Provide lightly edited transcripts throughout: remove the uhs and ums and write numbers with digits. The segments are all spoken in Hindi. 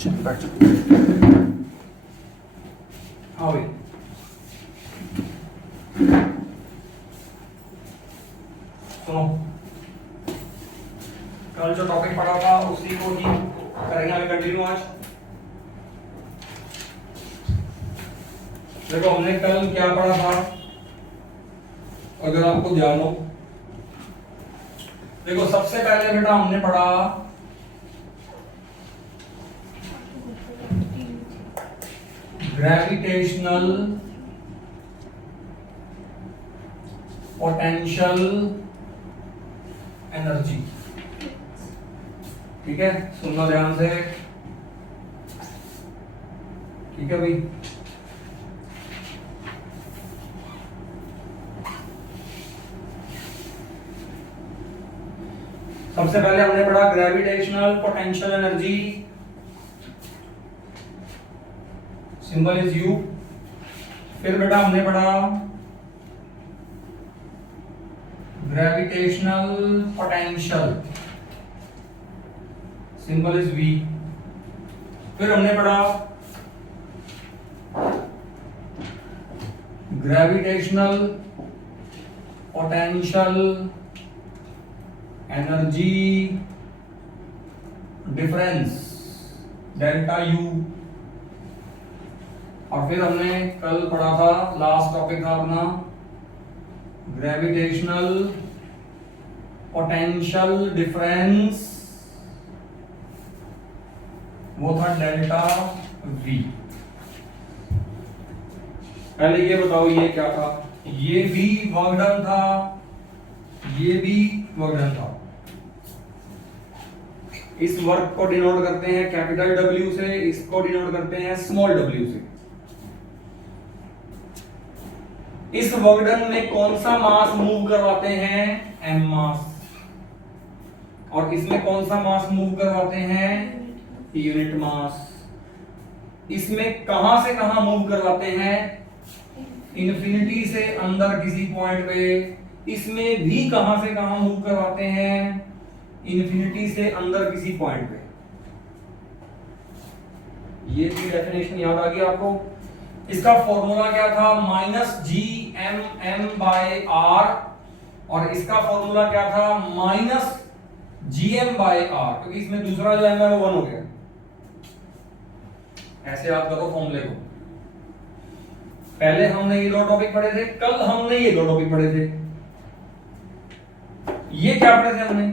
चल बैठ चल। हाँ भाई सुनो, कल जो टॉपिक पढ़ा था उसी को ही करेंगे आगे कंटिन्यू आज। देखो हमने कल क्या पढ़ा था, अगर आपको ध्यान हो। देखो सबसे पहले बेटा हमने पढ़ा ग्रेविटेशनल पोटेंशियल एनर्जी। ठीक है, सुनना ध्यान से। ठीक है भाई, सबसे पहले हमने पढ़ा gravitational potential energy, symbol is U. फिर बेटा हमने पढ़ा gravitational potential, symbol is V. फिर हमने पढ़ा gravitational potential energy difference, delta U. और फिर हमने कल पढ़ा था, लास्ट टॉपिक था अपना ग्रेविटेशनल पोटेंशियल डिफरेंस, वो था डेल्टा वी। पहले ये बताओ ये क्या था, ये भी वर्क डन था, ये भी वर्क डन था। इस वर्क को डिनोट करते हैं कैपिटल W से, इसको डिनोट करते हैं स्मॉल w से। इस वर्क डन में कौन सा मास मूव करवाते हैं, m मास। और इसमें कौन सा मास मूव करवाते हैं, यूनिट मास। इसमें कहां से कहां मूव करवाते हैं, इन्फिनिटी से अंदर किसी पॉइंट पे। इसमें भी कहां से कहां मूव करवाते हैं, इन्फिनिटी से अंदर किसी पॉइंट पे। ये भी डेफिनेशन याद आ गई आपको। इसका फॉर्मूला क्या था, -GM_m/r, और इसका फॉर्मूला क्या था, -GM/r, क्योंकि इसमें दूसरा जो m है वो 1 हो गया। ऐसे याद करो फॉर्मूले को। पहले हमने ये दो टॉपिक पढ़े थे, कल हमने ये दो टॉपिक पढ़े थे। ये क्या पढ़े थे हमने,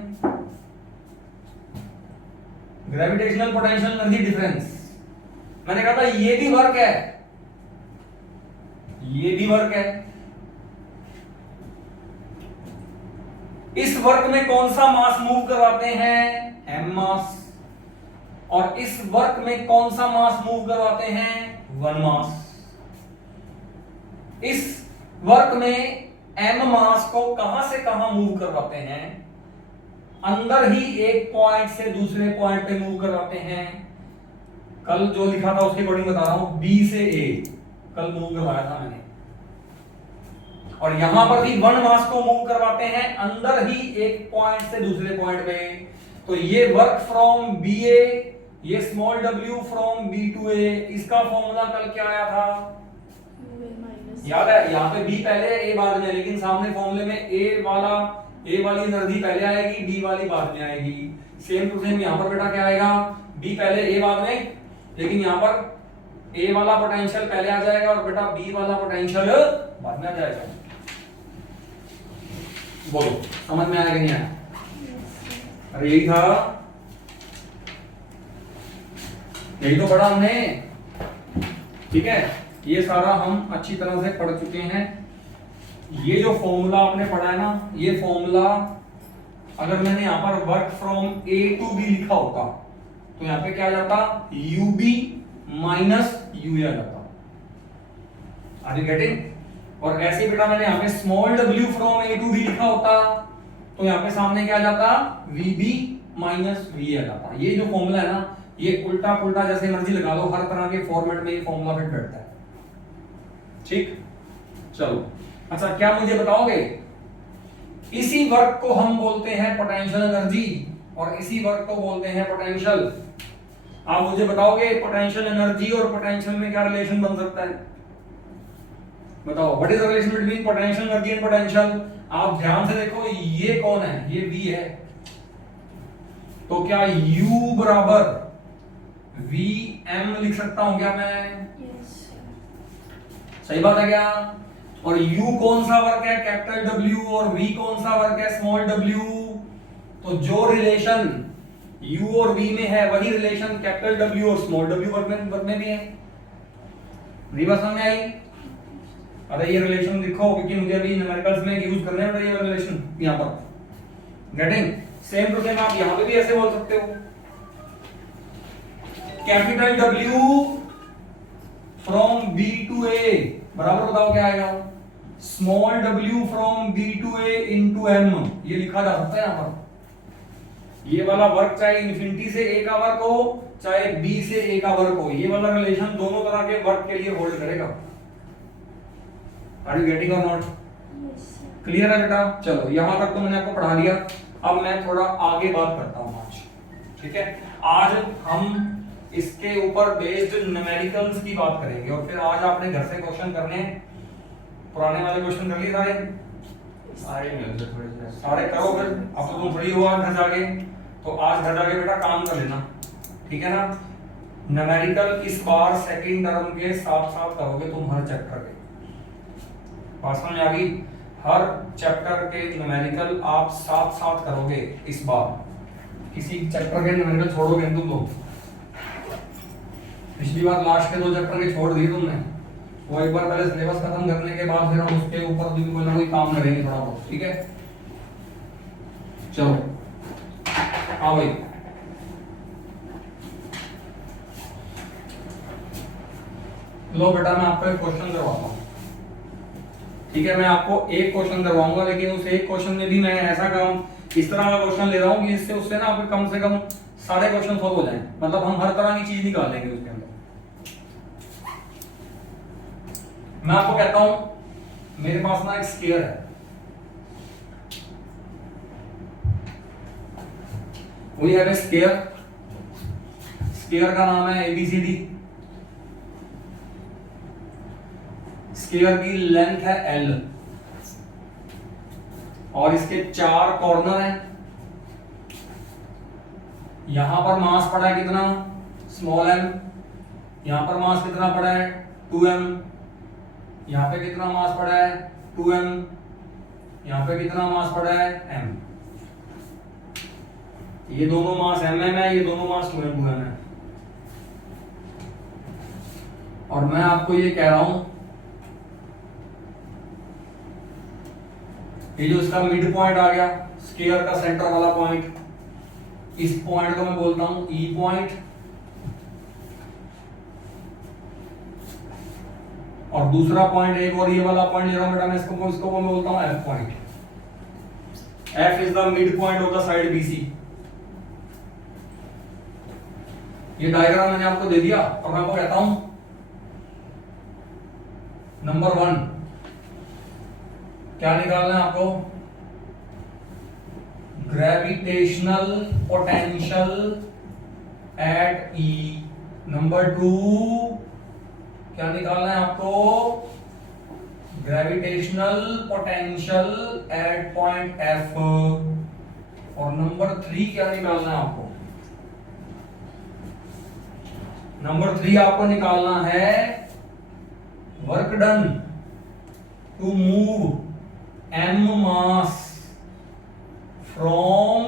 ग्रेविटेशनल पोटेंशियल एनर्जी डिफरेंस। मैंने कहा था ये भी वर्क है, ये भी वर्क है। इस वर्क में कौन सा मास मूव करवाते हैं, m मास। और इस वर्क में कौन सा मास मूव करवाते हैं, 1 मास। इस वर्क में m मास को कहां से कहां मूव करवाते हैं, अंदर ही एक पॉइंट से दूसरे पॉइंट पे मूव करवाते हैं। कल जो लिखा था उसके अकॉर्डिंग बता रहा हूं, B से A कल मूव करवाया था मैंने। और यहां पर भी 1 मास को मूव करवाते हैं अंदर ही एक पॉइंट से दूसरे पॉइंट पे। तो ये वर्क फ्रॉम BA, ये small w from B to A। इसका फॉर्मूला कल क्या आया था, याद है, यहाँ पे B पहले है A बाद में, लेकिन सामने फॉर्मूले में A वाली एनर्जी पहले आएगी, B वाली बाद में आएगी। सेम टू सेम यहाँ पर बेटा क्या आएगा, B पहले A बाद में, लेकिन यहाँ पर A वाला पोटेंशियल पहले आ जाएगा और बेटा B वाला पोटेंशियल बाद में आ जाएगा। बोलो समझ में आया कि नहीं आया? अरे यही था, यही तो पढ़ा हमने। ठीक है, ये सारा हम अच्छी तरह से पढ़ चुके हैं। ये जो फॉर्मूला आपने पढ़ा है ना, ये फॉर्मूला अगर मैंने यहां पर work from A to B लिखा होता तो यहां पे क्या आ जाता, UB माइनस UA आ जाता। Are you getting? और ऐसे बेटा मैंने यहाँ पे small w from A to B लिखा होता तो यहाँ पे सामने क्या आ जाता, VB माइनस VA आ जाता। ये जो फॉर्मूला है ना, ये उल्टा पुल्टा जैसे मर्जी लगा लो, हर तरह के फॉर्मेट में ये फॉर्मूला फिट बैठता है। ठीक, चलो अच्छा, क्या मुझे बताओगे, इसी वर्क को हम बोलते हैं पोटेंशियल एनर्जी और इसी वर्क को बोलते हैं पोटेंशियल। आप मुझे बताओगे पोटेंशियल एनर्जी और पोटेंशियल में क्या रिलेशन बन सकता है? बताओ what is the relation between potential energy and potential? आप ध्यान से देखो, ये कौन है? ये V है। तो क्या U बराबर VM लिख सकता हूं क्या मैं? सही बात है क्या? और U कौन सा वर्क है? कैपिटल W, और V कौन सा वर्क है? Small w। तो जो रिलेशन U और V में है वही रिलेशन कैपिटल W और स्मॉल w वर्क में भी है। बात समझ में आई? अरे ये रिलेशन लिखो, क्योंकि मुझे अभी न्यूमेरिकल्स में यूज करने हैं ये रिलेशन यहां पर। गेटिंग? सेम टू सेम आप यहां पे भी ऐसे बोल सकते हो, capital W from B to A बराबर, बताओ क्या आएगा? Small w from B to A into M। ये लिखा जा सकता है यहां पर। ये वाला वर्क चाहे इन्फिनिटी से A का वर्क हो, चाहे B से A का वर्क हो, ये वाला रिलेशन दोनों तरह के वर्क के लिए होल्ड करेगा। आर यू गेटिंग और नॉट? क्लियर है बेटा? चलो यहां तक तो मैंने आपको पढ़ा दिया। अब मैं थोड़ा आगे बात करता हूं आज, ठीक है? आज हम इसके ऊपर बेस्ड न्यूमेरिकल्स की बात करेंगे, और फिर आज आपने घर से क्वेश्चन करने, पुराने वाले क्वेश्चन कर लिए सारे करो। फिर अब तो तुम फ्री हो आज घर जाके, तो आज घर जाके बेटा काम कर लेना, ठीक है ना? न्यूमेरिकल इस बार सेकंड टर्म के साथ साथ करोगे तुम हर चैप्टर के। बात समझ आ गई? हर चैप्टर के न्यूमेरिकल आप साथ साथ करोगे इस बार। किसी चैप्टर के न्यूमेरिकल छोड़ोगे तुम लोग? पिछली बार लास्ट के 2 चैप्टर के छोड़ दिए तुमने। वो एक बार पहले सिलेबस खत्म करने के बाद फिर हम उसके ऊपर भी कोई ना कोई काम करेंगे थोड़ा बहुत, ठीक है? चलो हाँ भाई, लो बेटा मैं आपको एक क्वेश्चन करवाता हूँ, ठीक है? मैं आपको एक क्वेश्चन करवाऊंगा, लेकिन उस एक क्वेश्चन में भी मैं ऐसा काम इस तरह का क्वेश्चन ले रहा हूँ कि इससे उससे ना आपके कम से कम सारे क्वेश्चन सॉल्व हो जाएं। मतलब हम हर तरह की चीज निकाल लेंगे उसके अंदर। मैं आपको कहता हूं मेरे पास ना एक स्फीयर है, we have a sphere, sphere का नाम है ABCD। स्फीयर की लेंथ है L और इसके 4 कॉर्नर हैं। यहां पर मास पड़ा है कितना? Small m। यहां पर मास कितना पड़ा है? 2m। यहां पे कितना मास पड़ा है? 2m। यहां पे कितना मास पड़ा है? m। ये दोनों मास mm है, ये दोनों मास 2m है। और मैं आपको ये कह रहा हूं, ये जो इसका मिड पॉइंट आ गया, स्फीयर का सेंटर वाला पॉइंट, इस पॉइंट को मैं बोलता हूं E पॉइंट, और दूसरा पॉइंट एक और ये वाला पॉइंट ले रहा हूं बेटा मैं, इसको मैं बोलता हूं F point. F is the mid point of the side BC। ये डायग्राम मैंने आपको दे दिया, और मैं आपको कहता हूं नंबर 1 क्या निकालना है आपको? Gravitational potential at E। Number 2 क्या निकालना है आपको? Gravitational potential at point F। और नंबर 3 क्या निकालना है आपको? नंबर 3 आपको निकालना है work done to move m mass from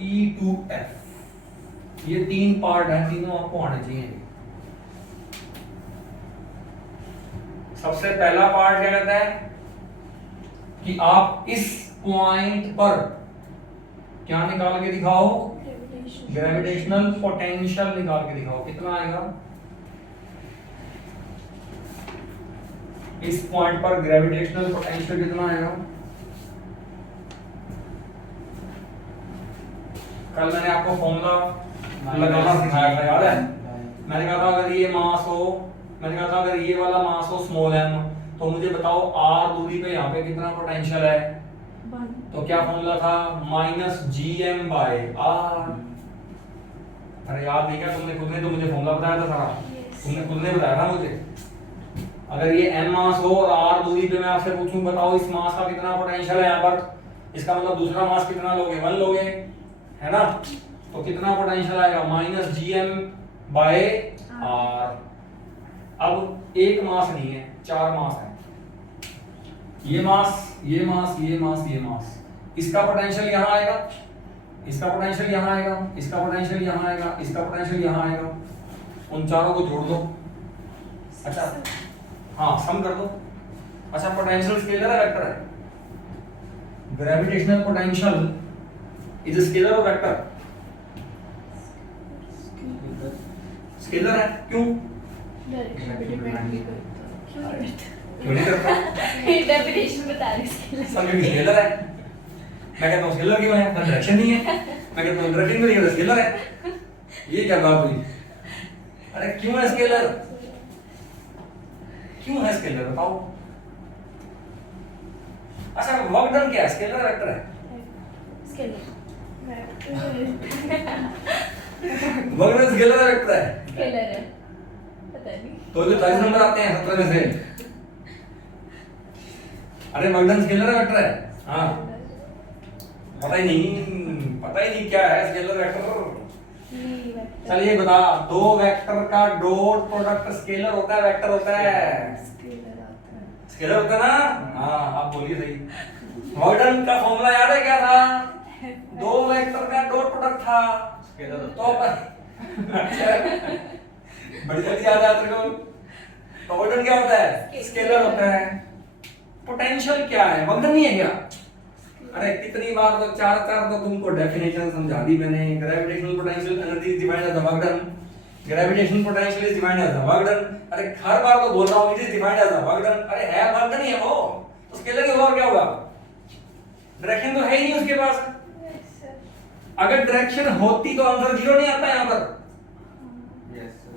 E to F। ये 3 पार्ट है, तीनों आपको आने चाहिए। सबसे पहला पार्ट क्या कहता है कि आप इस पॉइंट पर क्या निकाल के दिखाओ? ग्रेविटेशनल पोटेंशियल निकाल के दिखाओ। कितना आएगा? इस पॉइंट पर ग्रेविटेशनल पोटेंशियल कितना आएगा? कल मैंने आपको फॉर्मूला लगाना सिखाया था, याद है? मैंने कहा था अगर ये मास हो, मैंने कहा था अगर ये वाला मास हो स्मॉल m, तो मुझे बताओ r दूरी पे यहाँ पे कितना पोटेंशियल है? तो क्या फॉर्मूला था? -gm/r। अरे याद नहीं क्या तुमने? खुद ने तो मुझे फॉर्मूला बताया था सारा। तुमने खुद ने बताया था मुझे। अगर ये m मास हो और r दूरी पे मैं आपसे पूछूं बताओ इस मास का कितना पोटेंशियल है यहाँ पर, इसका मतलब दूसरा मास कितना लोगे? 1 लोगे, है ना? तो कितना पोटेंशियल आएगा? Minus gm by r। अब एक मास नहीं है, 4 मास है। ये मास, ये मास, ये मास, ये मास। इसका पोटेंशियल यहाँ आएगा, इसका पोटेंशियल यहाँ आएगा, इसका पोटेंशियल यहाँ आएगा, इसका पोटेंशियल यहाँ आएगा। उन चारों को जोड़ दो। अच्छा हाँ, सम कर दो। अच्छा, पोटेंशियल स्केलर है वेक्टर है? ग्रेविटेशनल पोटेंशियल इज स्केलर और वेक्टर? स्केलर है। क्यों? क्यों नहीं करता? डेफिनेशन बता रही स्केलर। स्केलर है। मैं कहता हूँ स्केलर क्यों है? डायरेक्शन नहीं है। मैं कहता हूँ डायरेक्शन नहीं है, स्केलर है। ये क्या बात हुई? अरे क्यों है स्केलर? क्यों है स्केलर बताओ? अच्छा, वर्क डन क्या है? स्केलर वेक्टर है? Scalar work done scalar vector है? स्केलर है, पता नहीं। तो जो 40 नंबर आते हैं 17 में से, अरे वर्क डन स्केलर वेक्टर है? हाँ, पता ही नहीं क्या है स्केलर वेक्टर। चलिए बता, दो वेक्टर का डॉट प्रोडक्ट स्केलर होता है वेक्टर होता है? स्केलर होता है ना? हाँ, आप बोलिए सही। मॉडर्न का फॉर्मूला याद है क्या था? दो वेक्टर का डॉट प्रोडक्ट था स्केलर। तो अच्छा, बड़ी जल्दी याद आता है। तो मॉडर्न क्या होता है? स्केलर होता है। पोटेंशियल क्या है? वक्र नहीं है क्या? अरे कितनी बार तो चार तो तुमको डेफिनेशन समझा दी मैंने। Gravitational potential energy is defined as the work done. Gravitational potential is defined as the work done. अरे हर बार तो बोल रहा हूं it is defined as the work done. अरे है वर्क डन ही है वो, तो स्केलर की और क्या होगा? डायरेक्शन तो है ही नहीं उसके पास। अगर डायरेक्शन होती तो आंसर 0 नहीं आता यहां पर।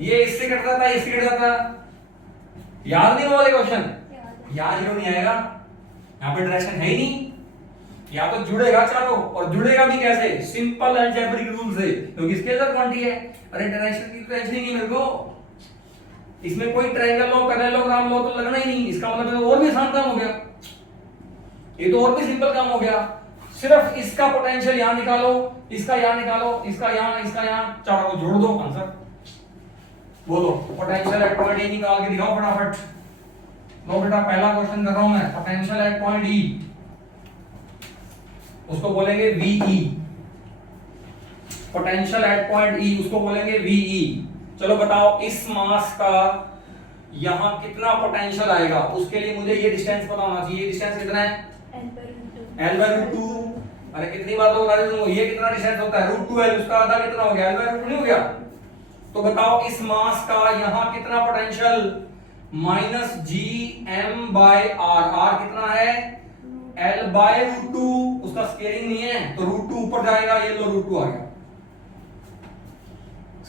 ये इससे कट जाता है, इससे कट जाता। याद नहीं वो वाले क्वेश्चन? यहां 0 नहीं आएगा, यहां पे डायरेक्शन है ही नहीं। या तो जुड़ेगा चारों, और जुड़ेगा भी कैसे? सिंपल अलजेब्रिक रूल से, क्योंकि स्केलर क्वांटिटी है। अरे डायरेक्शन की टेंशन ही नहीं मेरे को। इसमें कोई ट्रायंगल लो, पैरेललोग्राम लो तो लगना ही नहीं। इसका मतलब और भी आसान काम हो गया, ये तो और भी सिंपल काम हो गया। सिर्फ इसका पोटेंशियल यहां निकालो, इसका यहां निकालो, इसका यहां, चारों को जोड़ दो, आंसर बोलो। पोटेंशियल एट पॉइंट ई निकाल के दिखाओ फटाफट। लो बेटा, पहला क्वेश्चन कर रहा हूं मैं। पोटेंशियल एट पॉइंट ई, उसको बोलेंगे VE। Potential at point E उसको बोलेंगे VE। चलो बताओ इस मास का यहां कितना पोटेंशियल आएगा? उसके लिए मुझे ये डिस्टेंस पता होना चाहिए। ये डिस्टेंस कितना है? L/√2। अरे कितनी बार तो बता दूं, ये कितना डिस्टेंस होता है? √2L। उसका आधा कितना हो गया? L/√2 नहीं हो गया? तो बताओ इस मास का यहां कितना पोटेंशियल? -gm/r। r कितना है? L/√2। उसका स्केलिंग नहीं है तो √2 ऊपर जाएगा, ये लो √2 आ गया।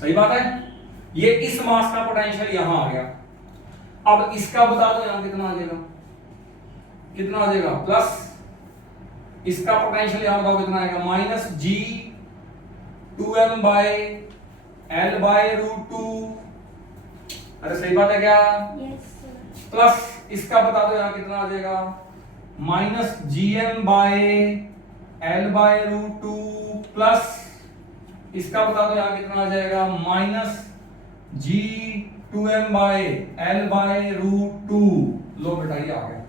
सही बात है। ये इस मास का पोटेंशियल यहां आ गया। अब इसका बता दो यहां कितना आ जाएगा? कितना आ जाएगा? प्लस इसका पोटेंशियल यहां बताओ कितना आएगा? -g2m/L/√2। अरे सही बात है क्या? प्लस इसका बता दो यहां कितना आ जाएगा? -gm/L/√2 प्लस इसका बता दो यहां कितना आ जाएगा? -g2m/L/√2। लो बेटा ये आ गया।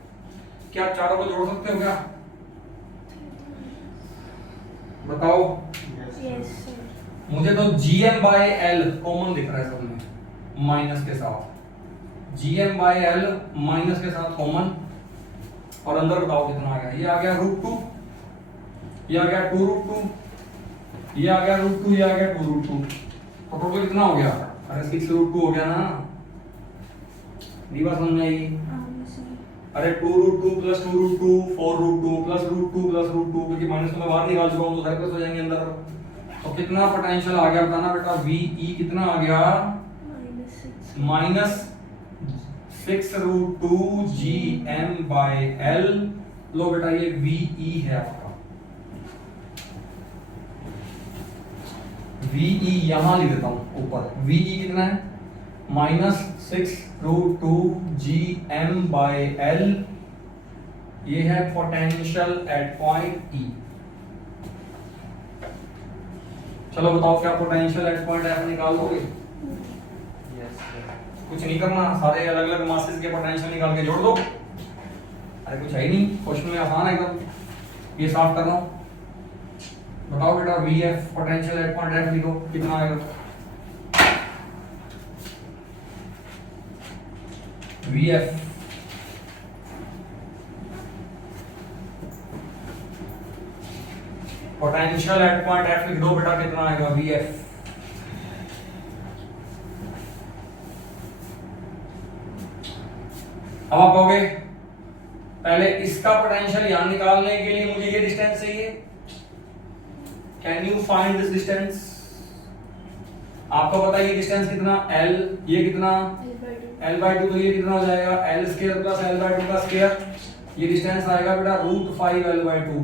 क्या चारों को जोड़ सकते हो क्या? बताओ। मुझे तो gm/L कॉमन दिख रहा है सब में, माइनस के साथ। gm/L माइनस के साथ कॉमन, और अंदर बताओ कितना आ गया? ये आ गया √2, ये आ गया 2√2, ये आ गया √2, ये आ गया 2√2। तो टोटल कितना हो गया? अरे 6√2 हो गया ना। दीवार समझ में आई? अरे 2√2 प्लस 2√2 4√2 प्लस √2 प्लस √2, क्योंकि माइनस को मैं बाहर निकाल चुका हूं तो सारे प्लस हो जाएंगे अंदर। तो कितना पोटेंशियल आ गया बताना बेटा? VE कितना आ गया? -6√2 gm/L। लो बेटा ये VE है आपका। VE यहां लिख देता हूं ऊपर। VE कितना है -6√2 GM/L, ये है पोटेंशियल एट पॉइंट E। चलो बताओ क्या पोटेंशियल एट पॉइंट F निकाल दोगे? कुछ नहीं करना, सारे अलग अलग मासेस के पोटेंशियल निकाल के जोड़ दो। अरे कुछ है ही नहीं, क्वेश्चन में आसान है एकदम। ये साफ कर रहा हूं, बताओ बेटा VF potential at point F लिखो, कितना आएगा? VF potential at point F लिख दो बेटा, कितना आएगा VF? अब आप कहोगे पहले इसका पोटेंशियल यहां निकालने के लिए मुझे ये डिस्टेंस चाहिए। Can you find this distance? आपको पता है ये डिस्टेंस कितना L, ये कितना L/2, तो ये कितना हो जाएगा L² + L/2 का स्क्वायर। ये डिस्टेंस आएगा बेटा √5 L/2।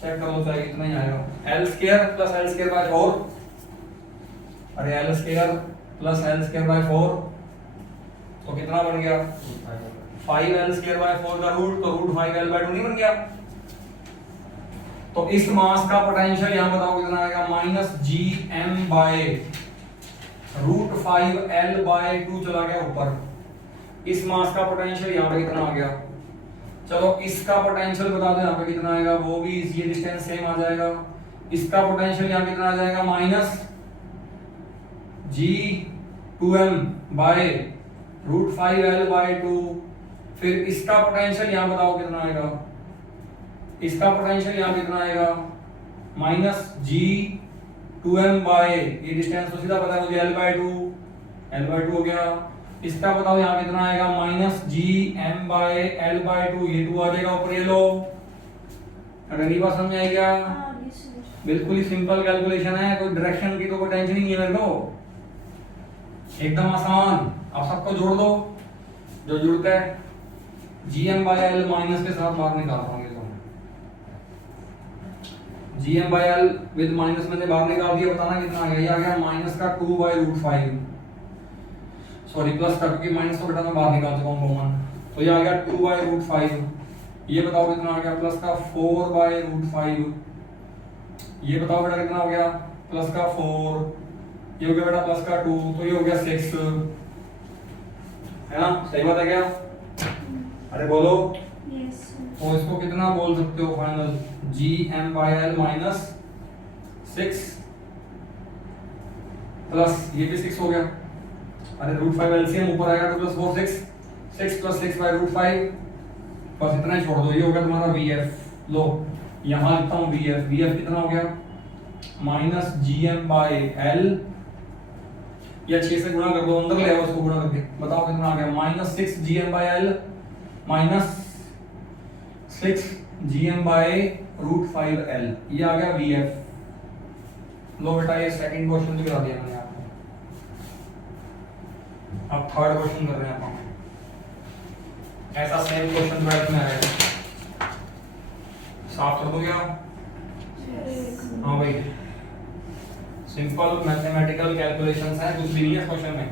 चेक कर लो चाहिए कितना ही आएगा, L² + L²/4। अरे L² + L²/4 तो कितना बन गया 5L²/4 का रूट, तो √5 L/2 नहीं बन गया? तो इस मास का पोटेंशियल यहां बताओ कितना आएगा -GM/√5 L/2 चला गया ऊपर। इस मास का पोटेंशियल यहां पे कितना आ गया? चलो इसका पोटेंशियल बता दो यहाँ पे कितना आएगा, वो भी ये डिस्टेंस सेम आ जाएगा। इसका पोटेंशियल यहाँ कितना आ जाएगा -G2m/√5 L/2। फिर इसका पोटेंशियल यहाँ बताओ कितना आएगा? इसका पोटेंशियल यहाँ कितना आएगा -G2m ये डिस्टेंस तो सीधा पता है मुझे L/2 हो गया। इसका बताओ यहाँ कितना आएगा -GM/L/2, ये 2 आ जाएगा ऊपर, ये लो। अगर ये बात समझ आई क्या? बिल्कुल ही सिंपल कैलकुलेशन है, कोई डायरेक्शन की तो कोई टेंशन ही नहीं है मेरे को, एकदम आसान। आप सबको जोड़ दो जो जुड़ता है। GM/L माइनस के साथ बाहर निकालता हूँ, GM/L विद माइनस मैंने बाहर निकाल दिया, बताना कितना आ गया? ये आ गया -2/√5, सॉरी प्लस का, क्योंकि माइनस को बेटा मैं बाहर निकाल चुका हूं कॉमन। तो ये आ गया 2/√5। ये बताओ कितना आ गया? प्लस का 4/√5। ये बताओ बेटा कितना हो गया? प्लस का 4। ये हो गया बेटा प्लस का 2, तो ये हो गया 6, है ना? सही बात है क्या? अरे बोलो। तो इसको कितना बोल सकते हो फाइनल? GM/L -6 प्लस ये भी 6 हो गया। अरे √5 एलसीएम ऊपर आएगा तो प्लस 4 6 + 6/√5, बस इतना ही छोड़ दो। ये हो गया तुम्हारा VF। लो यहां लिखता हूं VF कितना हो गया -GM/L, या 6 से गुणा कर दो, अंदर ले आओ उसको गुणा करके, बताओ कितना आ गया -6 GM/L -6 GM/√5 L, ये आ गया VF। लो बेटा ये सेकंड क्वेश्चन भी करा दिया मैंने आपको। अब थर्ड क्वेश्चन कर रहे हैं अपन। ऐसा सेम क्वेश्चन 12th में आएगा, साफ कर दो क्या? हाँ भाई, सिंपल मैथमेटिकल कैलकुलेशंस हैं, कुछ भी नहीं है क्वेश्चन में।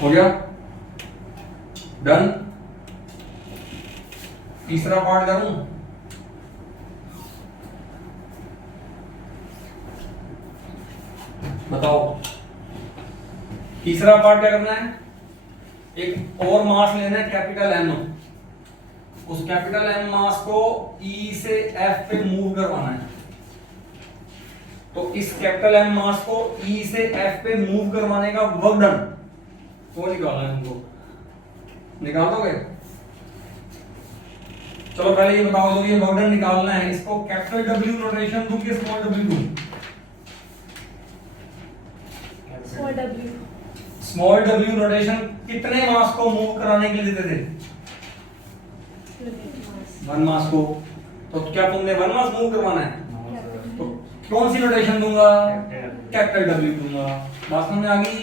हो गया डन। तीसरा पार्ट करूं? बताओ तीसरा पार्ट क्या करना है? एक और मास लेना है कैपिटल M। उस कैपिटल M मास को E से F पे मूव करवाना है। तो इस कैपिटल M मास को E से F पे मूव करवाने का वर्क डन वो निकालना है हमको। निकाल दोगे? चलो पहले ये बताओ, जो ये वर्क डन निकालना है इसको कैपिटल W नोटेशन दूं कि स्मॉल w दूं? स्मॉल w नोटेशन कितने मास को मूव कराने के लिए देते थे? 1 मास को। तो क्या तुमने 1 मास मूव करवाना है? तो कौन सी नोटेशन दूंगा? कैपिटल W दूंगा। बात समझ में आ गई?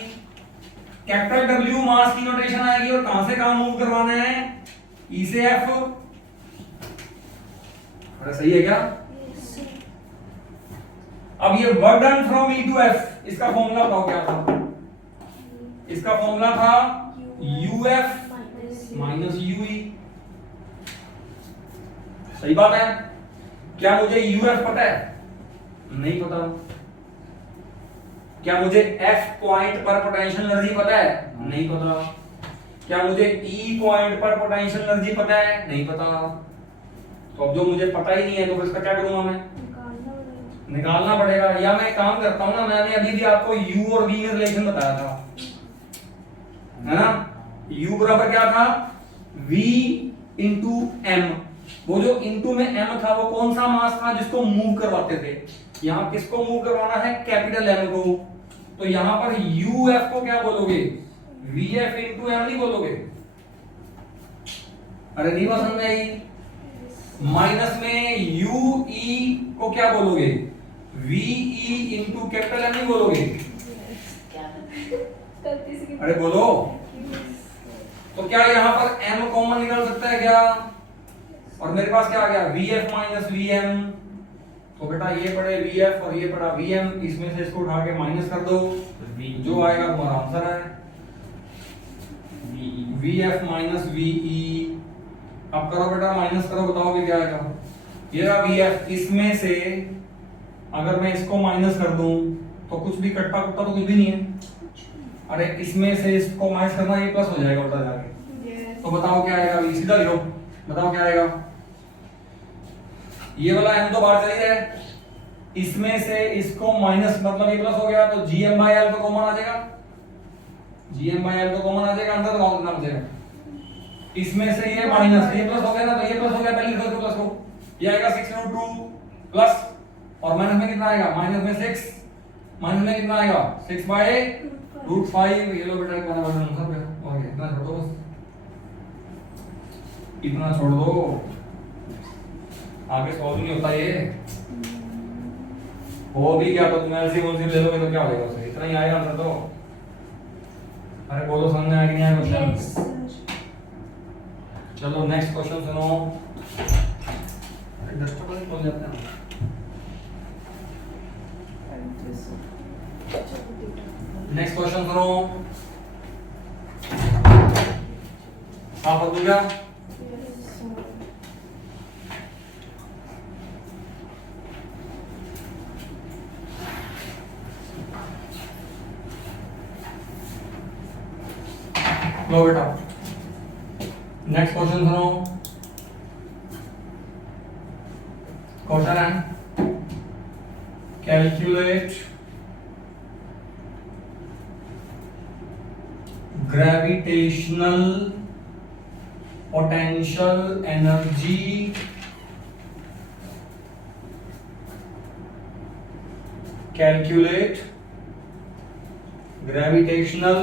कैपिटल डब्ल्यू मास की नोटेशन आएगी और कहां से कहां मूव करवाना है, ई से एफ। अरे सही है क्या? अब ये work done from E to F, इसका फॉर्मूला बताओ क्या था? इसका फॉर्मूला था यूएफ माइनस यूई। सही बात है। क्या मुझे यूएफ पता है? नहीं पता। क्या मुझे एफ पॉइंट पर पोटेंशियल एनर्जी पता है? नहीं पता। क्या मुझे ई पॉइंट पर पोटेंशियल एनर्जी पता है? नहीं पता। तो अब जो मुझे पता ही नहीं है तो फिर इसका क्या करूंगा मैं? निकालना पड़ेगा। या मैं काम करता हूं ना, मैंने अभी भी आपको यू और वी में रिलेशन बताया था, है ना? u बराबर क्या था? v into M. वो जो इंटू में m था वो कौन सा मास था जिसको मूव करवाते थे? यहाँ किसको मूव करवाना है? कैपिटल M को। तो यहाँ पर uf को क्या बोलोगे? vf इंटू एम नहीं बोलोगे? अरे नहीं बात समझ में आई? माइनस में ue को क्या बोलोगे? ve इंटू कैपिटल M नहीं बोलोगे? अरे बोलो। तो क्या यहाँ पर m कॉमन निकल सकता है क्या? और मेरे पास क्या आ गया? vf minus vm। तो बेटा ये पड़े vf और ये पड़ा vm, इसमें से इसको उठा के माइनस कर दो, जो आएगा तुम्हारा आंसर है vf माइनस ve। अब करो बेटा, माइनस करो, बताओ भी क्या आएगा? ये रहा vf, इसमें से अगर मैं इसको माइनस कर दूं तो कुछ भी कट्टा कुट्टा तो कुछ भी नहीं है। अरे इसमें से इसको माइनस करना, ये प्लस हो जाएगा उल्टा जाके। तो बताओ क्या आएगा? सीधा लिखो, बताओ क्या आएगा? ये वाला m तो बाहर चली जाए, इसमें से इसको माइनस मतलब ये प्लस हो गया, तो gm by l तो कॉमन आ जाएगा, gm by l तो कॉमन आ जाएगा, अंदर लगाओ कितना बचेगा? इसमें से ये माइनस, ये प्लस हो गया ना, तो ये प्लस हो गया, पहले लिखो प्लस को, ये आएगा 6√2 प्लस, और माइनस में कितना आएगा? माइनस में 6, माइनस में कितना आएगा? 6/√5। ये लो बेटा एक बार आंसर पे, और क्या इतना छोड़ दो, बस इतना छोड़ दो, आगे सॉल्व नहीं होता ये। हो भी क्या तो तुम एलसीएम उलसीएम ले लोगे तो क्या होगा? उससे इतना ही आएगा आंसर तो। अरे बोलो समझ में आया कि नहीं आया क्वेश्चन? चलो नेक्स्ट क्वेश्चन सुनो। अरे डस्टर पर खोल जाते हैं। नेक्स्ट क्वेश्चन सुनो। हाँ कर दूं क्या? लो बेटा नेक्स्ट क्वेश्चन सुनो। क्वेश्चन है calculate gravitational potential energy calculate gravitational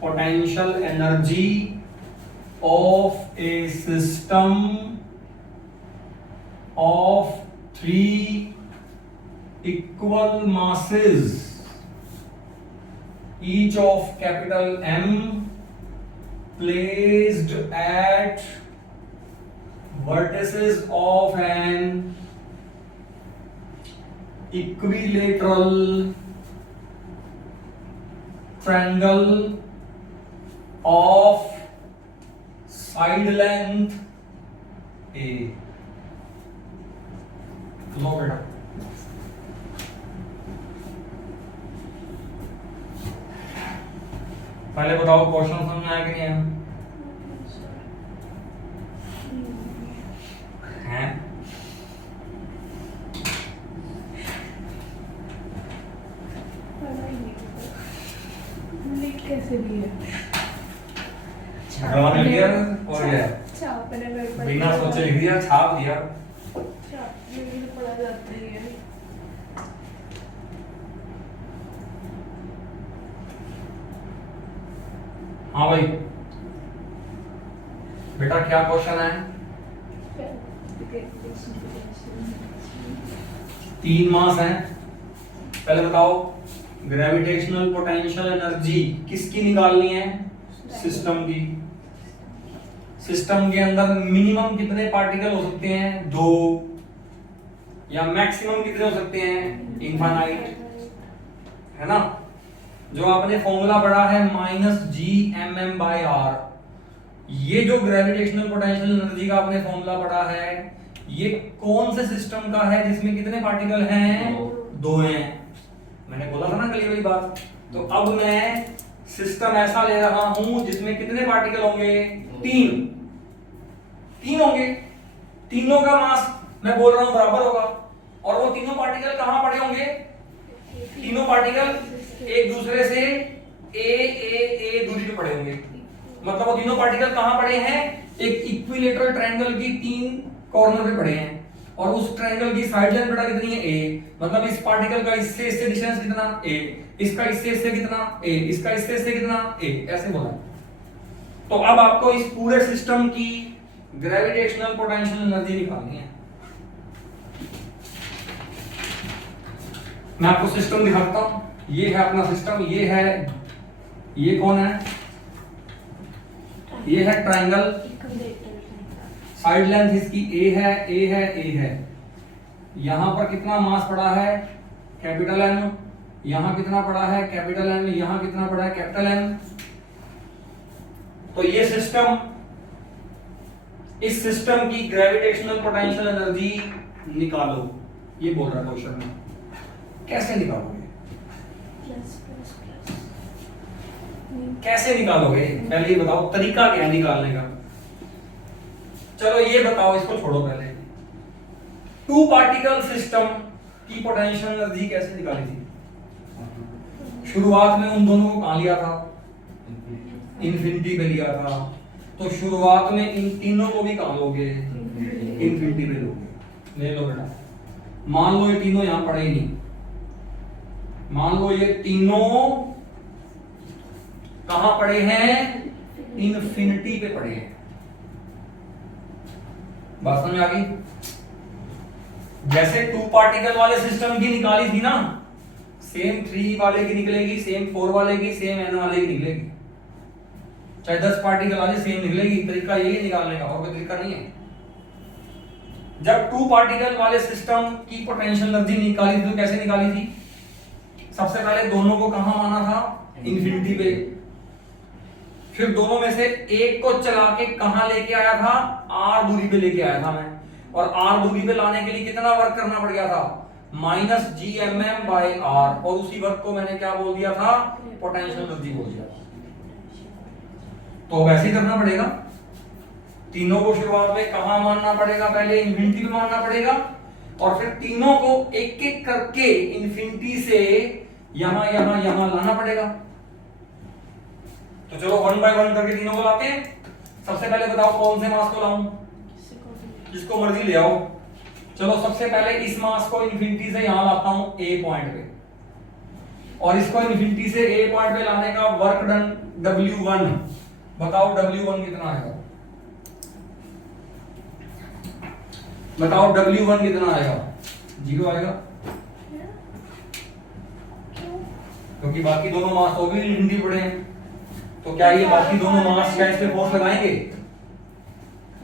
potential energy of a system of 3 equal masses, each of capital M, placed at vertices of an equilateral triangle of side length A। लो बेटा पहले बताओ क्वेश्चन समझ में आया कि नहीं आया? हैं? कैसे भी है भगवान ने लिया और गया छाप मैंने पेपर बिना सोचे लिख दिया, छाप दिया। छाप ये पढ़ा जाता है। हाँ भाई बेटा क्या क्वेश्चन है? 3 मास हैं। पहले बताओ ग्रेविटेशनल पोटेंशियल एनर्जी किसकी निकालनी है? सिस्टम की। सिस्टम के अंदर मिनिमम कितने पार्टिकल हो सकते हैं? 2, या मैक्सिमम कितने हो सकते हैं? इनफाइनाइट, है ना। जो आपने फॉर्मूला पढ़ा है -Gmm/r, ये जो ग्रेविटेशनल पोटेंशियल एनर्जी का आपने फॉर्मूला पढ़ा है, ये कौन से सिस्टम का है जिसमें कितने पार्टिकल हैं? 2 हैं। मैंने बोला था ना कल ये वाली बात। तो अब मैं सिस्टम ऐसा ले रहा हूं जिसमें कितने पार्टिकल होंगे? 3 होंगे। तीनों का मास मैं बोल रहा हूं बराबर होगा, और वो तीनों पार्टिकल कहां पड़े होंगे? तीनों पार्टिकल एक दूसरे से ए दूरी पे पड़े होंगे। मतलब वो तीनों पार्टिकल कहां पड़े हैं? एक इक्विलेटरल ट्रायंगल की 3 कॉर्नर पे पड़े हैं, और उस ट्रायंगल की साइड लाइन बेटा कितनी है? a। मतलब इस पार्टिकल का इससे डिस्टेंस कितना? a। इसका इससे कितना? a। इसका इससे कितना? a। ऐसे बोला। तो अब आपको इस पूरे सिस्टम की ग्रेविटेशनल पोटेंशियल एनर्जी निकालनी है। मैं आपको सिस्टम दिखाता हूं। ये है अपना सिस्टम, ये कौन है? ये है ट्रायंगल, साइड लेंथ इसकी a है। यहां पर कितना मास पड़ा है? Capital M। यहां कितना पड़ा है? Capital M। यहां कितना पड़ा है? Capital M। तो ये सिस्टम, इस सिस्टम की ग्रेविटेशनल पोटेंशियल एनर्जी निकालो, ये बोल रहा है क्वेश्चन में। कैसे निकालोगे? कैसे निकालोगे? पहले ये बताओ, तरीका क्या है निकालने का? चलो ये बताओ, इसको छोड़ो पहले। 2 पार्टिकल सिस्टम की पोटेंशियल एनर्जी कैसे निकाली थी? शुरुआत में उन दोनों को कहां लिया था? इन्फिनिटी पे लिया था। तो शुरुआत में इन तीनों को भी कहां लोगे? इन्फिनिटी पे लोगे। ले लो बेटा। मान लो ये तीनों यहां पड़े ही नहीं। मान लो ये तीनों कहां पड़े हैं? इन्फिनिटी पे पड़े हैं। बात समझ आ गई? जैसे 2 पार्टिकल वाले सिस्टम की निकाली थी ना, सेम 3 वाले की निकलेगी, सेम 4 वाले की, सेम n वाले की निकलेगी। चाहे 10 पार्टिकल वाले सेम निकलेगी। तरीका यही निकालने का, और कोई तरीका नहीं है। जब 2 पार्टिकल वाले सिस्टम की पोटेंशियल एनर्जी निकाली थी तो कैसे निकाली थी? सबसे पहले दोनों को कहां माना था? इन्फिनिटी पे। फिर दोनों में से एक को चला के कहां लेके आया था? r दूरी पे लेके आया था मैं। और r दूरी पे लाने के लिए कितना वर्क करना पड़ गया था? -Gmm/r। और उसी वर्क को मैंने क्या बोल दिया था? पोटेंशियल एनर्जी बोल दिया था। तो वैसे ही करना पड़ेगा। तीनों को शुरुआत में कहां मानना पड़ेगा? पहले इन्फिनिटी पे मानना पड़ेगा, और फिर तीनों को एक एक करके इन्फिनिटी से यहां लाना पड़ेगा। तो चलो 1 बाय 1 करके तीनों को लाते हैं। सबसे पहले बताओ कौन से मास को लाऊं? जिसको मर्जी ले आओ। चलो सबसे पहले इस मास को इन्फिनिटी से यहां लाता हूं A पॉइंट पे, और इसको इन्फिनिटी से A पॉइंट पे लाने का वर्क डन W1। बताओ W1 कितना आएगा? बताओ W1 कितना आएगा? 0 आएगा, क्योंकि बाकी दोनों मास तो भी इन्फिनिटी पड़े हैं। तो क्या ये बाकी दोनों मास क्या इस पे फोर्स लगाएंगे?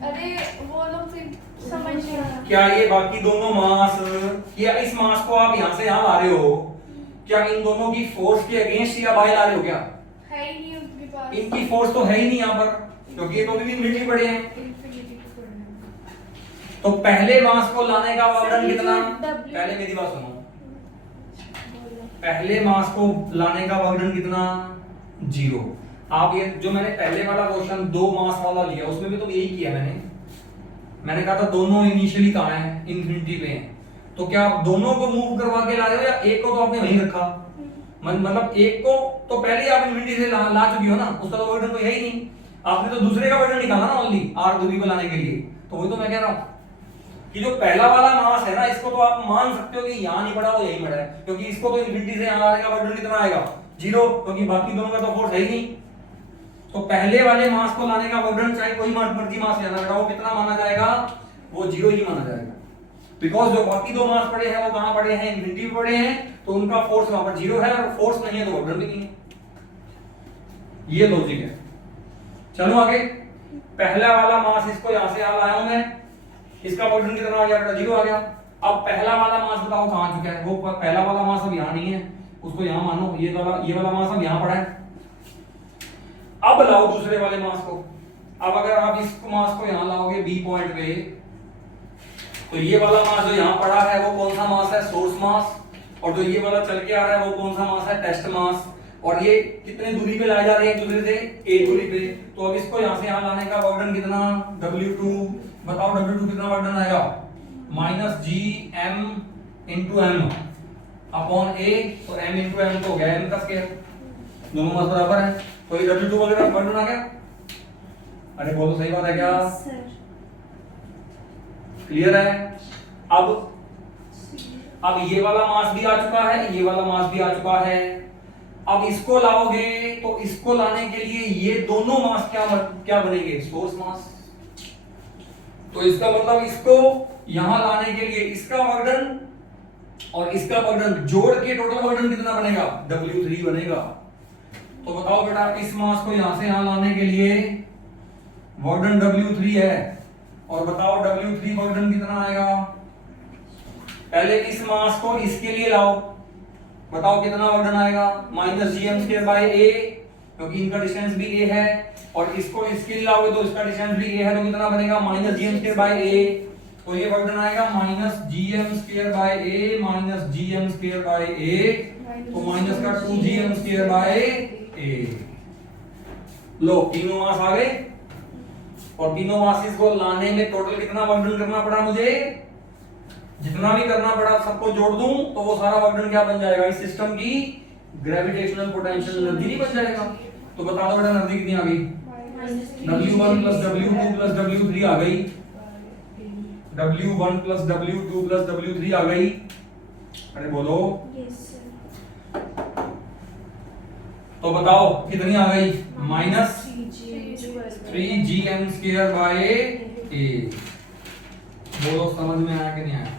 अरे वो लोग फिर समझ नहीं रहा। क्या ये बाकी दोनों मास, या इस मास को आप यहां से यहां ला रहे हो, क्या इन दोनों की फोर्स के अगेंस्ट या बाय ला रहे हो? क्या है ही नहीं उनके पास। इनकी फोर्स तो है ही नहीं यहां पर, क्योंकि ये तो भी इन्फिनिटी पड़े हैं। इन्फिनिटी को पढ़ना। तो पहले मास को लाने का वर्क कितना? पहले मेरी बात सुनो। पहले मास को लाने का वर्क कितना? 0। आप ये जो मैंने पहले वाला क्वेश्चन 2 मास वाला लिया, उसमें भी तो यही किया मैंने कहा था दोनों इनिशियली कहां हैं? इन्फिनिटी पे हैं। तो क्या आप दोनों को मूव करवा के ला रहे हो, या एक को तो आपने वहीं रखा? मतलब एक को तो पहले ही आप इन्फिनिटी से ला चुकी हो ना, उसका तो वर्डन तो है ही नहीं। आपने तो दूसरे का वर्डन निकाला ना ओनली r दूरी पे लाने के लिए। तो वही तो मैं कह रहा हूं कि जो पहला वाला मास है ना, इसको तो आप मान सकते हो कि यहां नहीं पड़ा, वो यहीं पड़ा है, क्योंकि इसको तो इन्फिनिटी से यहां आने का वर्डन कितना आएगा? 0, क्योंकि बाकी दोनों का तो फोर्स है ही नहीं। तो पहले वाले मास को लाने का वर्डन चाहे कोई मर्जी मास लेना बेटा, वो कितना माना जाएगा? वो 0 ही माना जाएगा। बिकॉज जो बाकी दो मास पड़े हैं वो कहां पड़े हैं, इन्फिनिटी पे पड़े हैं, तो उनका फोर्स वहां पर जीरो है, और फोर्स नहीं है तो वर्डन भी नहीं है। ये लॉजिक है। चलो आगे, पहला वाला मास इसको यहां से यहां लाया हूं मैं, इसका वर्डन कितना आ गया बेटा, जीरो आ गया। अब पहला वाला मास बताओ कहां चुका है, वो पहला वाला मास अब यहां नहीं है, उसको यहां मानो, ये वाला मास अब यहां पड़ा है। अब लाओ दूसरे वाले मास को। अब अगर आप इस मास को यहां लाओगे बी पॉइंट पे, तो ये वाला मास जो यहां पड़ा है वो कौन सा मास है, सोर्स मास, और जो ये वाला चल के आ रहा है वो कौन सा मास है, टेस्ट मास। और ये कितने दूरी पे लाए जा रहे हैं एक दूसरे से, एक दूरी पे। तो अब इसको यहां से यहां लाने का वर्डन कितना, W2, बताओ W2 कितना वर्डन आएगा, minus G M into M upon A, तो m इंटू एम तो हो गया m का स्क्वायर, दोनों मास बराबर है, तो ये W2 वगैरह वर्डन आ गया। अरे बोलो सही बात है क्या, क्लियर है। अब ये वाला मास भी आ चुका है, ये वाला मास भी आ चुका है। अब इसको लाओगे तो इसको लाने के लिए ये दोनों मास क्या बनेंगे, सोर्स मास। तो इसका मतलब इसको यहां लाने के लिए इसका वर्डन और इसका वर्डन जोड़ के टोटल वर्डन कितना बनेगा, W3 बनेगा। तो बताओ बेटा, इस मास को यहां से यहां लाने के लिए वर्डन W3 है, और बताओ W3 वर्डन कितना आएगा। पहले इस मास को इसके लिए लाओ, बताओ कितना वर्डन आएगा, minus G M square by A, क्योंकि इनका डिस्टेंस भी ए है, और इसको इसके लिए लाओगे तो इसका डिस्टेंस भी ए है, तो कितना बनेगा, minus G M square by A. तो ये वर्डन आएगा minus G M square by A minus G M square by A, तो माइनस का 2gm स्क्वायर बाय ए। लो तीनों मास आ गए, और तीनों मासेस को लाने में टोटल कितना वर्डन करना पड़ा मुझे, जितना भी करना पड़ा सबको जोड़ दूं तो वो सारा वर्डन क्या बन जाएगा, इस सिस्टम की ग्रेविटेशनल पोटेंशियल एनर्जी नहीं बन जाएगा। तो बता दो बेटा एनर्जी कितनी आ गई, W1 plus W2 plus W3 आ गई, W1 plus W2 plus W3 आ गई। अरे बोलो, तो बताओ कितनी आ गई, माइनस 3gm स्क्वायर बाय ए। बोलो समझ में आया कि नहीं आया।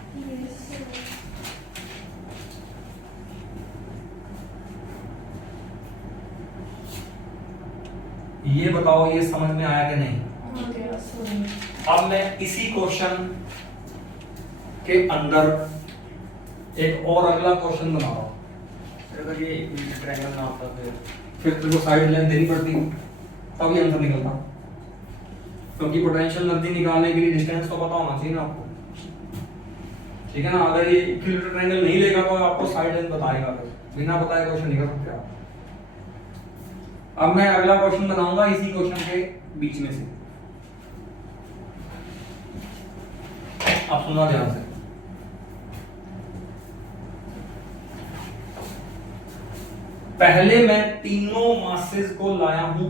ये बताओ ये समझ में आया कि नहीं। अब मैं इसी क्वेश्चन के अंदर एक और अगला क्वेश्चन बना रहा हूं। अगर ये ट्रायंगल ना होता फिर तेरे को साइड लाइन देनी पड़ती, तभी आंसर निकलता, क्योंकि पोटेंशियल एनर्जी निकालने के लिए डिस्टेंस तो पता होना चाहिए ना आपको, ठीक है ना। अगर ये इक्विलेटरल ट्रायंगल नहीं लेगा तो आपको साइड लाइन बताएगा, बिना बताए क्वेश्चन नहीं कर सकते आप। अब मैं अगला क्वेश्चन बनाऊंगा इसी क्वेश्चन के बीच में से, आप सुनना ध्यान से। पहले मैं तीनों मासेस को लाया हूं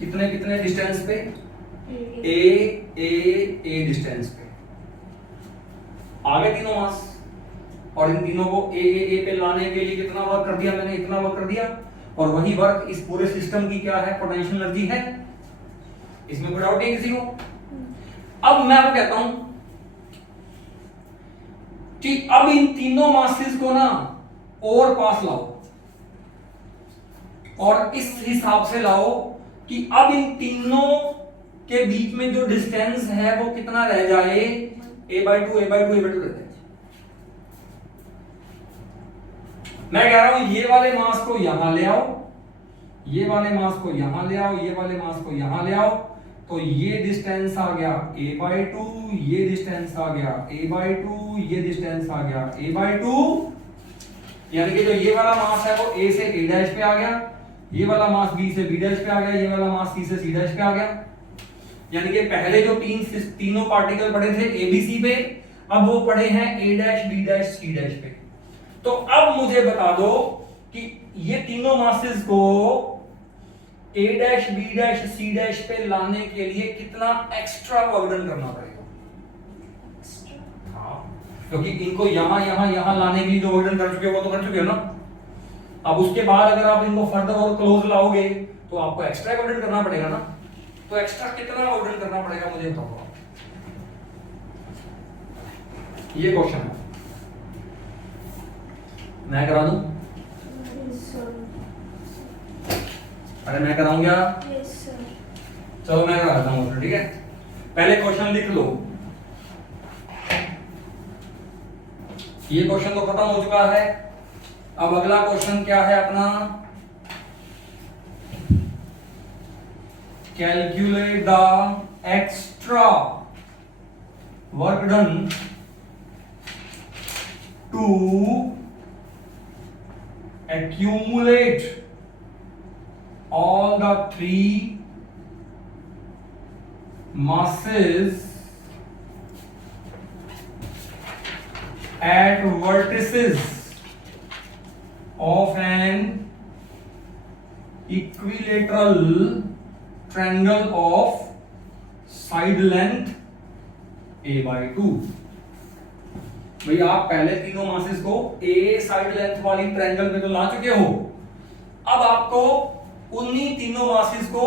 कितने कितने डिस्टेंस पे, ए डिस्टेंस पे आगे तीनों मास, और इन तीनों को ए पे लाने के लिए कितना वर्क कर दिया मैंने, इतना वर्क कर दिया। और वही वर्क इस पूरे सिस्टम की क्या है, पोटेंशियल एनर्जी है, इसमें कोई डाउट नहीं किसी को। अब मैं आपको कहता हूं कि अब इन तीनों मासेस को ना और पास लाओ, और इस हिसाब से लाओ कि अब इन तीनों के बीच में जो डिस्टेंस है वो कितना रह जाए, a/2 रह जाए। मैं कह रहा हूं ये वाले मास को यहां ले आओ, ये वाले मास को यहां ले आओ, ये वाले मास को यहां ले आओ, तो ये डिस्टेंस आ गया a/2, ये डिस्टेंस आ गया a/2, ये डिस्टेंस आ गया a/2, यानी कि जो ये वाला मास है वो a से a' पे आ गया, ये वाला मास b से b' पे आ गया, ये वाला मास c से c' पे आ गया। यानी कि पहले जो तीनों पार्टिकल पड़े थे a b c पे, अब वो पड़े हैं a' b' c' पे। तो अब मुझे बता दो कि ये तीनों मासेस को a' b' c' पे लाने के लिए कितना एक्स्ट्रा वर्डन करना पड़ेगा। क्योंकि इनको यहां लाने के लिए जो वर्डन कर चुके हो वो तो कर चुके हो ना। अब उसके बाद अगर आप इनको फर्दर और क्लोज लाओगे तो आपको एक्स्ट्रा वर्डन करना पड़ेगा ना। तो एक्स्ट्रा कितना वर्डन करना पड़ेगा मुझे बताओ। ये क्वेश्चन है, मैं करा दूं? अरे मैं कराऊं क्या? चलो मैं करा देता हूँ, ठीक है। पहले क्वेश्चन लिख लो। ये क्वेश्चन तो खत्म हो चुका है। अब अगला क्वेश्चन क्या है अपना? Calculate the extra work done to accumulate all the three masses at vertices of an equilateral triangle of side length a/2। भाई आप पहले तीनों मासेस को ए साइड लेंथ वाली ट्रायंगल में तो ला चुके हो, अब आपको उन्हीं तीनों मासेस को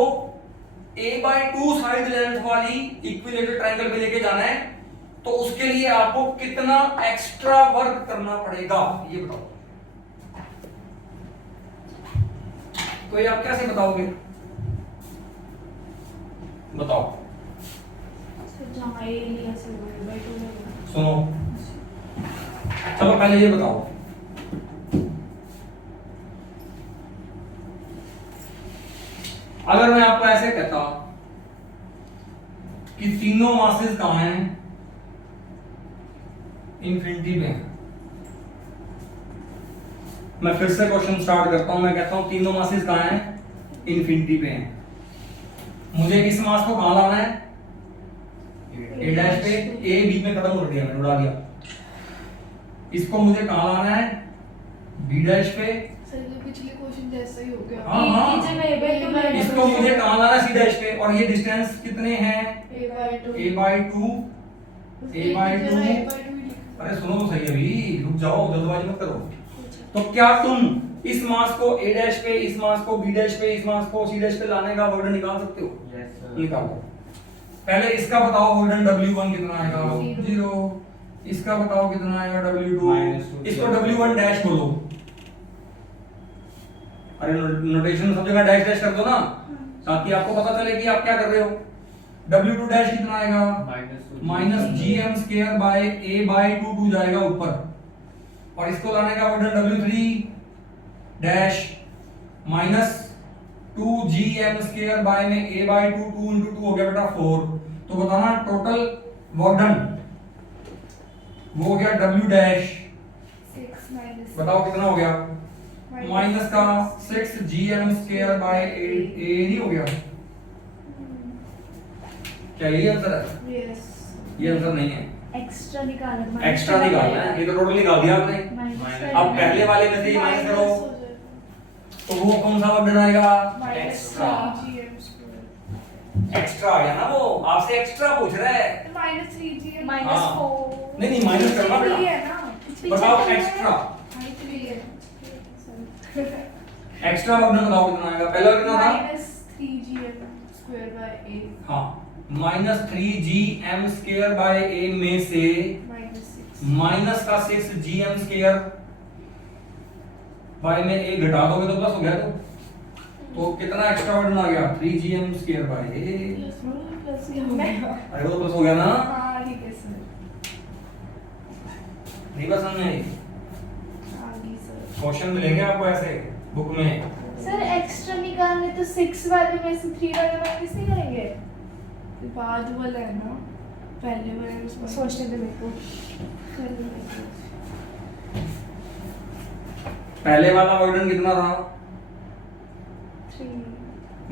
a/2 साइड लेंथ वाली इक्विलेटरल ट्रायंगल में लेके जाना है। तो उसके लिए आपको कितना एक्स्ट्रा वर्क करना पड़ेगा ये बताओ। तो ये आप कैसे बताओगे? बताओ। सुनो, चलो पहले ये बताओ, अगर मैं आपको ऐसे कहता कि तीनों मासेस कहां हैं? इंफिनिटी पे हैं। मैं फिर से क्वेश्चन स्टार्ट करता हूं, मैं कहता हूं तीनों मासेस कहां हैं? इंफिनिटी पे हैं। मुझे इस मास को कहां लाना है? ए डैश पे। ए बीच में खत्म कर दिया, मैंने उड़ा दिया। इसको मुझे कहां लाना है? बी डैश पे। सर ये पिछले क्वेश्चन जैसा ही हो गया। हाँ। इसको मुझे कहां लाना है? सी डैश पे। और ये डिस्टेंस कितने हैं? a/2। अरे सुनो तो सही अभी, रुक जाओ, जल्दबाजी मत करो। तो क्या तुम इस मास को ए डैश पे, इस मास को बी डैश पे, इस मास को सी डैश पे लाने का वर्क निकाल सकते हो? Yes sir. निकालो। पहले इसका बताओ वर्क W1 कितना आएगा? 0। इसका बताओ कितना आएगा? W2। इसको W1 डैश बोलो। अरे नोटेशन सब जगह डैश डैश कर दो ना, ताकि आपको पता चले कि आप क्या कर रहे हो। W2 डैश कितना आएगा? -gm² बाय a/2 जाएगा ऊपर। और इसको लाने का work W3 dash -2gm² bye में a/2 2 × 2 हो गया बेटा 4। तो बताना टोटल वर्क डन वो हो गया W डैश, 6 बताओ कितना हो गया? माइनस का 6gm² बाय 8 a नहीं हो गया? क्या यही आंसर है? यस। ये आंसर नहीं है, एक्स्ट्रा निकालना। एक्स्ट्रा निकालना है। ये तो टोटल निकाल दिया आपने। अब पहले वाले में से ये माइनस करो, तो वो कौन सा वर्क डन आएगा? एक्स्ट्रा। एक्स्ट्रा आ गया ना, वो आपसे एक्स्ट्रा पूछ रहा है। -3gm हाँ। नहीं माइनस करना बेटा, बताओ एक्स्ट्रा। एक्स्ट्रा वर्क डन बताओ कितना आएगा? पहला कितना था? -3gm² बाय 8 हाँ, -3gm² बाय a में से माइनस का 6gm² बाय में a घटा दोगे तो प्लस हो गया। तो कितना एक्स्ट्रा वर्क डन आ गया? 3gm² bye a। प्लस ही हो गया। अरे वो तो प्लस हो गया ना। हाँ ठीक है सर। नहीं बस समझ में आगे सर। क्वेश्चन मिलेंगे आपको ऐसे बुक में। सर एक्स्ट्रा निकालने तो 6 वाले में से 3 वाले माइनस नहीं करेंगे? बाद वाला है ना, पहले वाले में सोचने दो मेरे को। पहले वाला वर्क डन कितना था? 3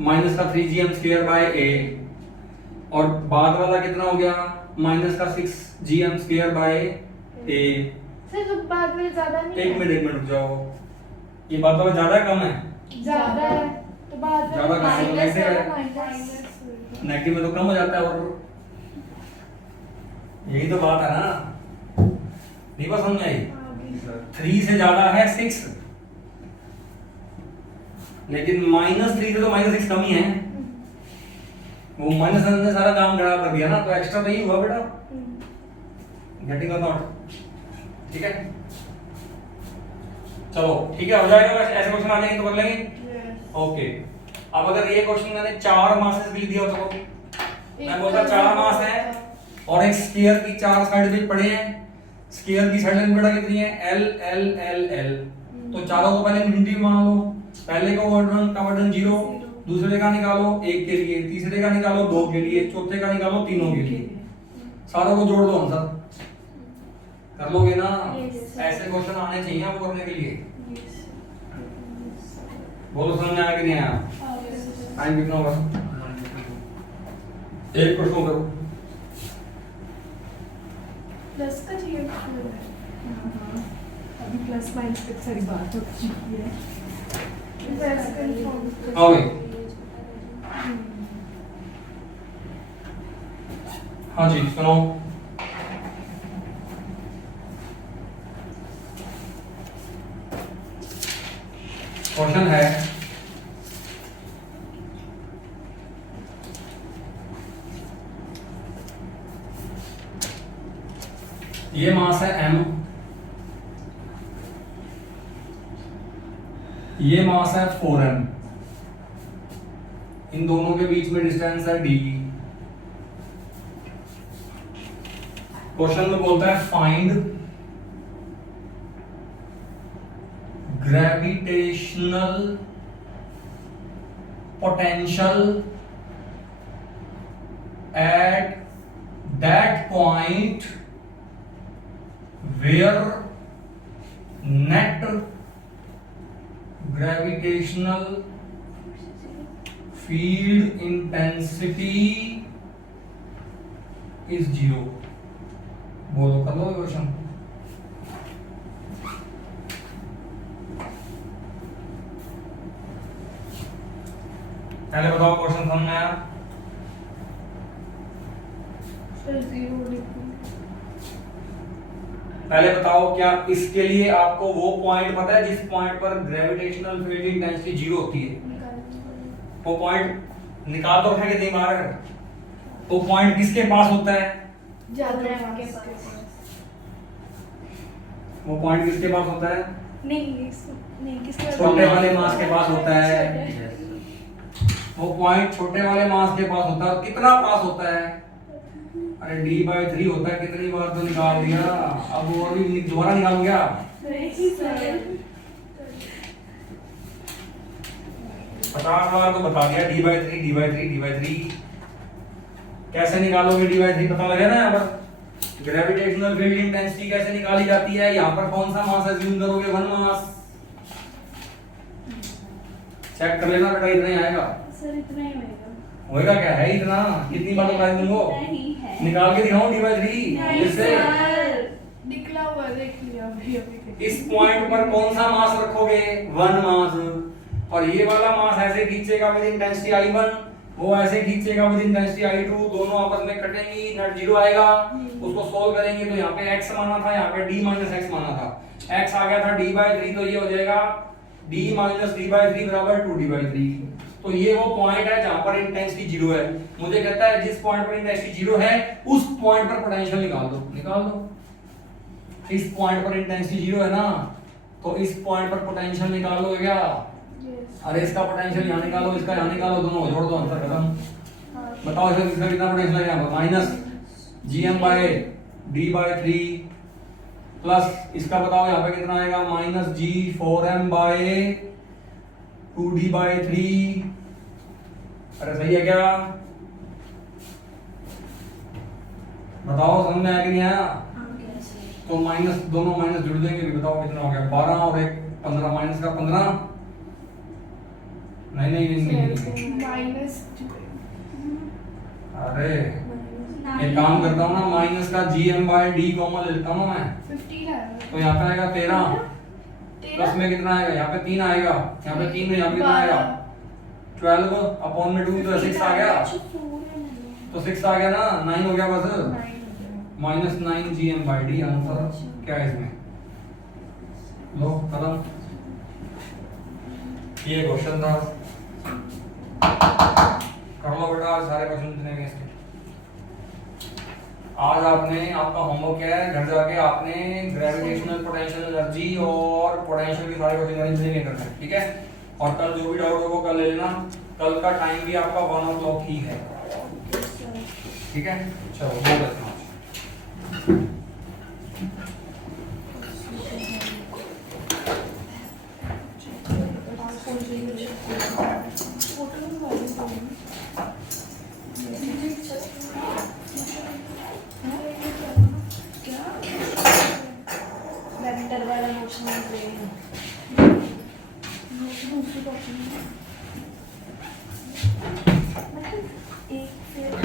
माइनस का 3gm² बाय a। और बाद वाला कितना हो गया? माइनस का 6gm² बाय a। सर तो बाद में ज्यादा नहीं एक मिनट रुक जाओ, ये बाद वाला ज्यादा है कम है? ज्यादा है तो बाद में ज्यादा कहाँ है? माइनस नेगेटिव है। माइनस। नेगेटिव में तो कम हो जाता है, और यही तो बात है ना। नहीं बस समझ आई? 3 से ज्यादा है 6, लेकिन -3 से तो -6 कम ही है। वो माइनस ने सारा काम खराब कर दिया ना, तो एक्स्ट्रा तो ही हुआ बेटा। गेटिंग और नॉट, ठीक है। चलो ठीक है, हो जाएगा। ऐसे क्वेश्चन आ जाएंगे तो कर लेंगे। ओके, अब अगर ये क्वेश्चन मैंने 4 मासेस भी दिया तो मैं बोलता 4 मास है और एक स्फीयर की 4 साइड भी पड़े हैं। स्फीयर की साइड में बेटा कितनी है? L L L L। तो चारों को पहले इन्फिनिटी मान लो। पहले का वर्डन 0, दूसरे का निकालो 1 के लिए, तीसरे का निकालो 2 के लिए, चौथे का निकालो तीनों के लिए। सारों को जोड़ दो आंसर कर लोगे ना। ऐसे क्वेश्चन आने चाहिए आपको करने के लिए। बोलो समझ में आया कि नहीं आया? टाइम कितना होगा? एक क्वेश्चन करो। प्लस का चाहिए। अभी प्लस माइनस तक सारी बात हो चुकी है। Plus confirm. हाँ भाई, हाँ जी सुनो। क्वेश्चन है ये मास है m, ये मास है 4m, इन दोनों के बीच में डिस्टेंस है d। क्वेश्चन में बोलता है find gravitational potential at that point where net gravitational field intensity is 0। बोलो कर लो क्वेश्चन। पहले बताओ क्वेश्चन समझ में आया? पहले बताओ क्या इसके लिए आपको वो पॉइंट पता है जिस पॉइंट पर ग्रेविटेशनल फील्ड इंटेंसिटी 0 होती है? वो पॉइंट निकाल दो कि नहीं बाहर। वो पॉइंट किसके पास होता है? वो पॉइंट किसके पास होता है? नहीं किसके पास? छोटे वाले मास के पास होता है। वो पॉइंट छोटे वाले मास के पास होता है। और कितना पास होता है? अरे d/3 होता है। कितनी बार तो निकाल दिया, अब वो भी दोबारा निकाल गया। नहीं सर, 50 बार तो बता दिया d/3। कैसे निकालोगे d/3? पता लगे ना। यहाँ पर ग्रेविटेशनल फील्ड इंटेंसिटी कैसे निकाली जाती है? यहाँ पर कौन सा मास अज्यूम करोगे? 1 मास। चेक कर लेना बेटा, इतना ही आएगा। सर इतना ही होएगा। होएगा क्या? है इतना। कितनी बार बता दूंगा? नहीं है। निकाल के दिखाऊं d/3 नहीं इससे। सर, निकला हुआ देख लिया अभी। इस पॉइंट पर कौन सा मास रखोगे? 1 मास। और ये वाला मास ऐसे खींचेगा विद इंटेंसिटी I1, वो ऐसे खींचेगा विद इंटेंसिटी I2, दोनों आपस में कटेंगी, नेट 0 आएगा। उसको सोल्व करेंगे तो यहाँ पे x माना था, यहाँ पे d - x माना था। x आ गया था d/3, तो ये हो जाएगा d - d/3 बराबर 2d/3। तो ये वो पॉइंट है जहां पर इंटेंसिटी 0 है। मुझे कहता है जिस पॉइंट पर इंटेंसिटी 0 है उस पॉइंट पर पोटेंशियल निकाल दो। इस पॉइंट पर इंटेंसिटी 0 है ना, तो इस पॉइंट पर पोटेंशियल निकालो क्या? अरे इसका पोटेंशियल यहाँ निकालो, इसका यहाँ निकालो, दोनों जोड़ दो, आंसर खत्म। बताओ इसका कितना पोटेंशियल है? यहाँ पर -gm/d/3 प्लस इसका बताओ यहाँ पे कितना आएगा? -g4m/2d/3। अरे सही है क्या? बताओ समझ में आया कि नहीं आया? तो माइनस, दोनों माइनस जुड़ देंगे भी। बताओ कितना हो गया? 12 और 1 15, माइनस का 15। नहीं माइनस। अरे एक काम करता हूँ ना, माइनस का gm/d कॉमन ले लेता हूँ मैं। 15 है। तो यहाँ पे आएगा 13, प्लस में कितना आएगा? यहाँ पे 3 आएगा, यहाँ पे 3 में यहाँ पे कितना आएगा? 12 अपॉन में 2 तो 6 आ गया। तो 6 आ गया ना, 9 हो गया बस। -9 gm/d आंसर क्या है इसमें? लो खत्म। ये क्वेश्चन था। कर लो बेटा सारे क्वेश्चन जितने भी इसके। आज आपने आपका होमवर्क क्या है, घर जाके आपने ग्रेविटेशनल पोटेंशियल एनर्जी और पोटेंशियल की सारी क्वेश्चन नहीं करना है, ठीक है। और कल जो भी डाउट होगा कल ले लेना, कल का टाइम भी आपका 1 o'clock ही है, ठीक है। चलो वो करते हैं। वेक्टर वाला मोशन एक से